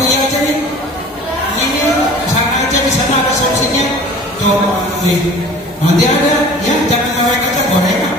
kopi aja nih. Ini sana aja, di sana ada solusinya. Coba nih. Nanti ada, ya jangan ngorek aja, gorengan.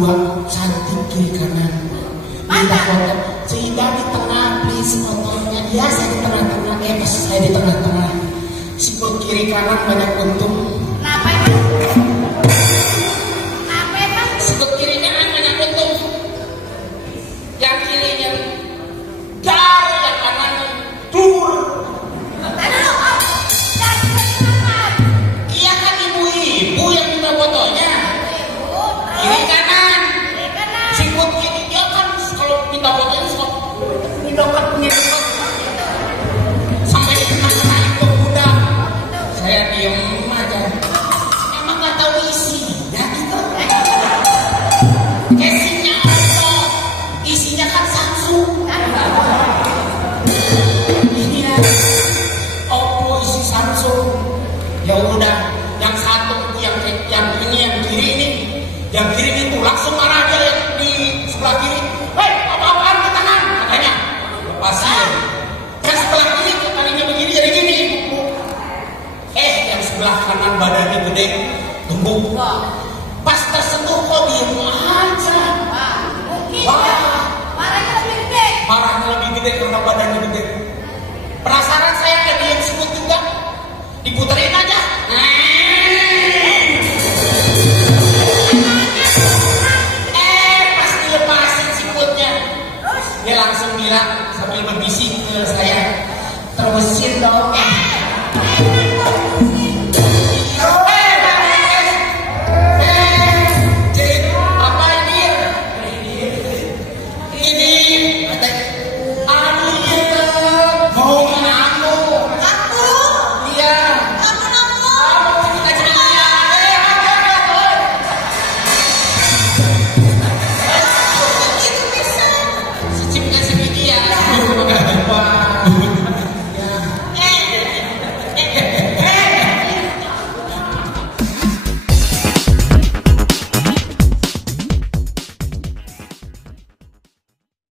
berdua cantik kiri kanan. Minta foto. Sehingga di tengah please fotonya. Ya saya di tengah-tengah. Saya di tengah-tengah. Sikut kiri kanan banyak untung. Kenapa emang? Kenapa emang? Sikut kirinya banyak untung. Yang kirinya dar, yang kanan dur. Iya kan ibu-ibu yang minta fotonya. Kiri kanan. Sikut kiri dia kan kalau minta fotonya ini dekat. Sampai di tengah-tengah itu udah. Saya diem aja. Emang nggak tahu isinya gitu. Casingnya apa? Isinya kan Samsung. Iya. Oppo isi Samsung. Ya udah. Yang satu yang ini yang kiri ini. Yang kiri itu langsung marah aja yang di sebelah kiri. Hei, apa-apaan di tangan? Katanya. Lepasin. Yang sebelah kiri kalinya begini jadi gini. Yang sebelah kanan badannya gede. Tunggu. Pas tersentuh kok diem aja. Marahnya lebih gede. Marahnya lebih gede karena badannya gede. Penasaran